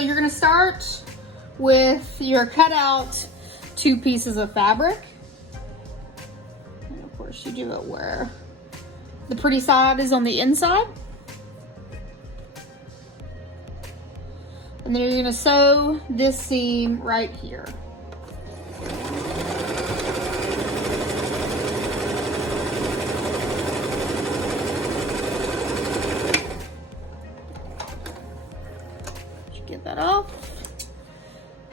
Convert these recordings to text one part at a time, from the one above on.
you're gonna start with your cutout 2 pieces of fabric. And of course you do it where the pretty side is on the inside. And then you're gonna sew this seam right here. Get that off,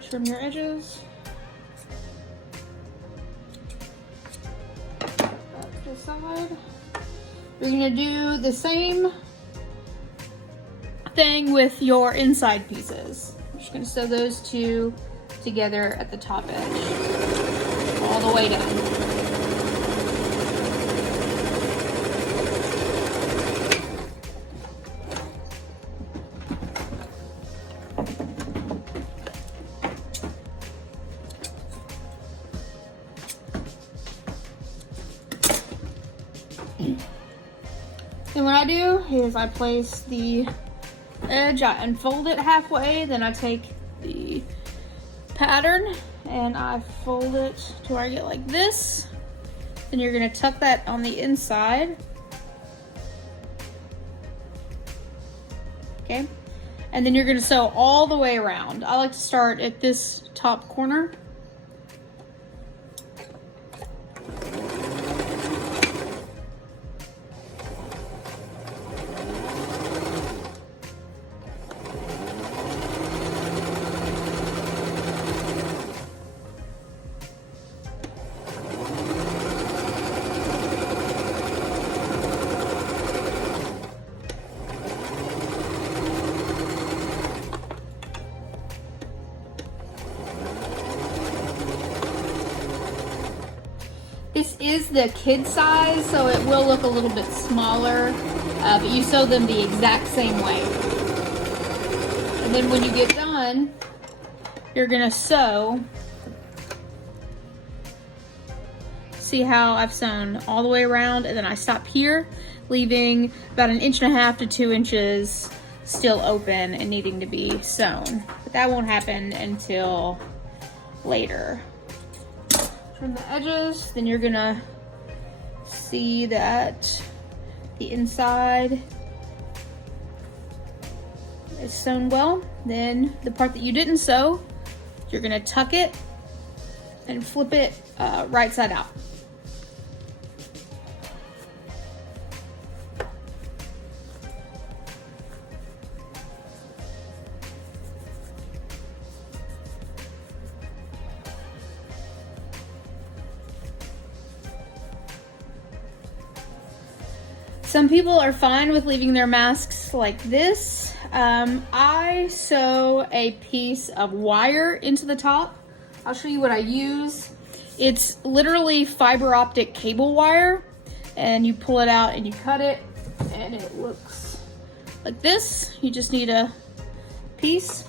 trim your edges. Back to the side. You're gonna do the same thing with your inside pieces. I'm just gonna sew those 2 together at the top edge, all the way down. And what I do is I place the edge, I unfold it halfway, then I take the pattern and I fold it to where I get like this. Then you're gonna tuck that on the inside. Okay, and then you're gonna sew all the way around. I like to start at this top corner. This is the kid size, so it will look a little bit smaller, but you sew them the exact same way. And then when you get done, you're gonna sew. See how I've sewn all the way around, and then I stop here, leaving about 1.5 to 2 inches still open and needing to be sewn. But that won't happen until later. Trim the edges, then you're gonna see that the inside is sewn well. Then the part that you didn't sew, you're gonna tuck it and flip it right side out. Some people are fine with leaving their masks like this. I sew a piece of wire into the top. I'll show you what I use. It's literally fiber optic cable wire, and you pull it out and you cut it, and it looks like this. You just need a piece.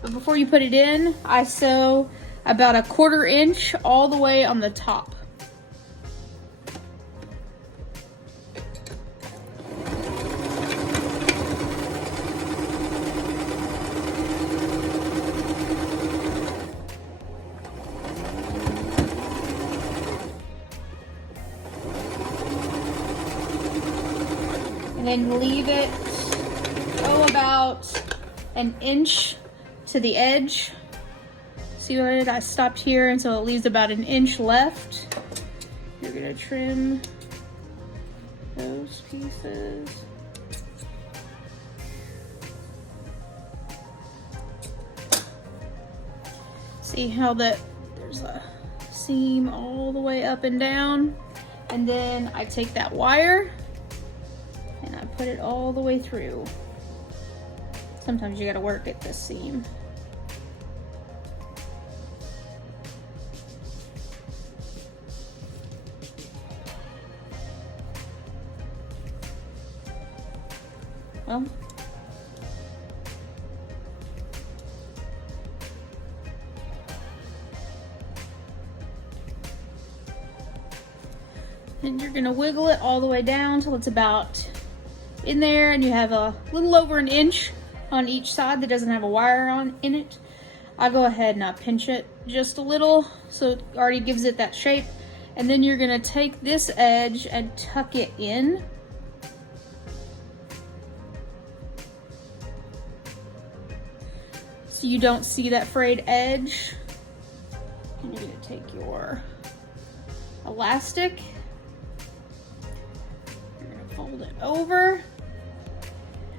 But before you put it in, I sew about 1/4 inch all the way on the top. And then leave it, about 1 inch to the edge. See what I did? I stopped here, and so it leaves about 1 inch left. You're gonna trim those pieces. See how that there's a seam all the way up and down, and then I take that wire and I put it all the way through. Sometimes you gotta work at this seam. Well, and you're gonna wiggle it all the way down till it's about in there, and you have a little over 1 inch on each side that doesn't have a wire in it, I'll go ahead and I'll pinch it just a little so it already gives it that shape. And then you're gonna take this edge and tuck it in. So you don't see that frayed edge. And you're gonna take your elastic, you're gonna fold it over,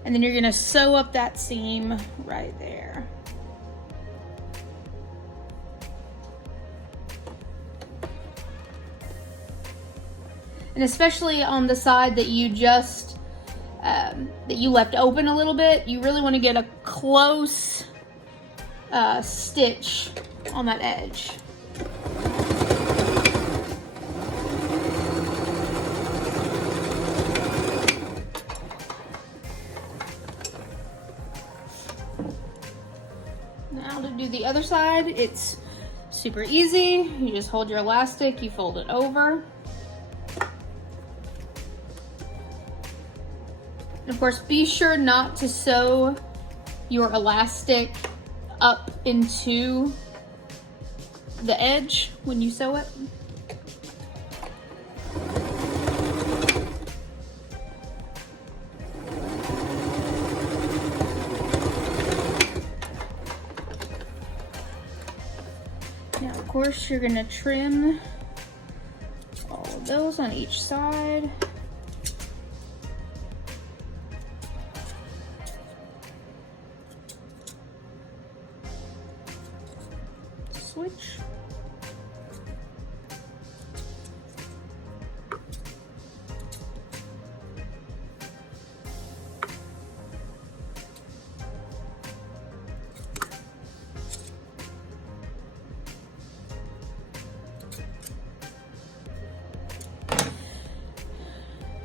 and then you're gonna sew up that seam right there. And especially on the side that you just, that you left open a little bit, you really wanna get a close stitch on that edge. Now to do the other side, it's super easy. You just hold your elastic, you fold it over. And of course, be sure not to sew your elastic up into the edge when you sew it. Now, of course, you're gonna trim all of those on each side. Switch.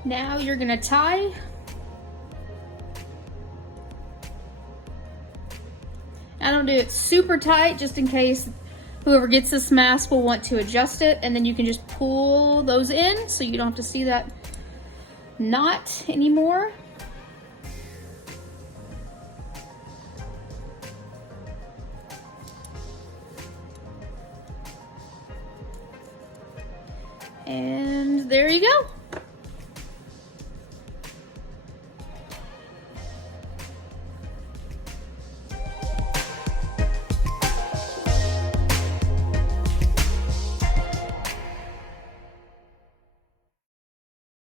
Now you're gonna tie. I don't do it super tight just in case whoever gets this mask will want to adjust it, and then you can just pull those in so you don't have to see that knot anymore. And there you go.